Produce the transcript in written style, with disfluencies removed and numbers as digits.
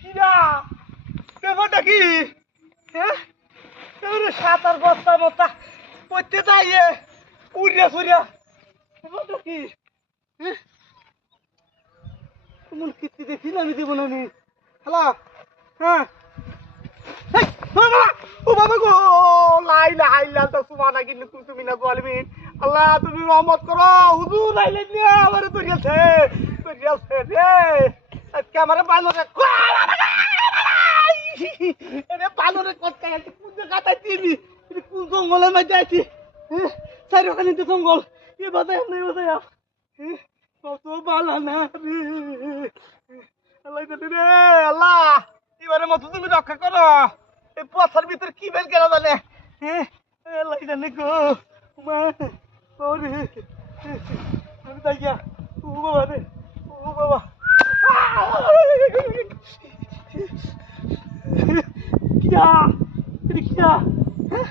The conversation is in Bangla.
কিরা ব্যাপারটা কি? হ্যাঁ, সাতার বস্তা মতা করতে যাইয়ে উড়িয়া সুরিয়া ব্যাপারটা কি? হ্যাঁ, এমন কীর্তি দেখি না আমি জীবনে আমি। হ্যালো, হ্যাঁ, ও বাবা গো, লাইলা আইলা তো সুবহানা কিন্তু তুমি না বলবিন। আল্লাহ তুমি রহমত করো, হুজুর আইলেন নিয়ে আমারে তরিয়াছে রে। আজকে আমারে বানরে এরে বানরে কটকাই আছে, কোন জায়গায় দিবি? এটা কোন জঙ্গলের মধ্যে আছি? চারি ওখানে তো জঙ্গল, এ বাজায় নেই বাজায় কত বালা না রে। আল্লাহ রে, আল্লাহ এবারে মতো তুমি রক্ষা করো। এই পথার ভিতরে কি বেল গেল জানে? হ্যাঁ, আল্লাহ জানে গো মা, ওরে আমি তাই গিয়া, ও বাবা রে, ও বাবা কিয়া, এটা কিয়া? হ্যাঁ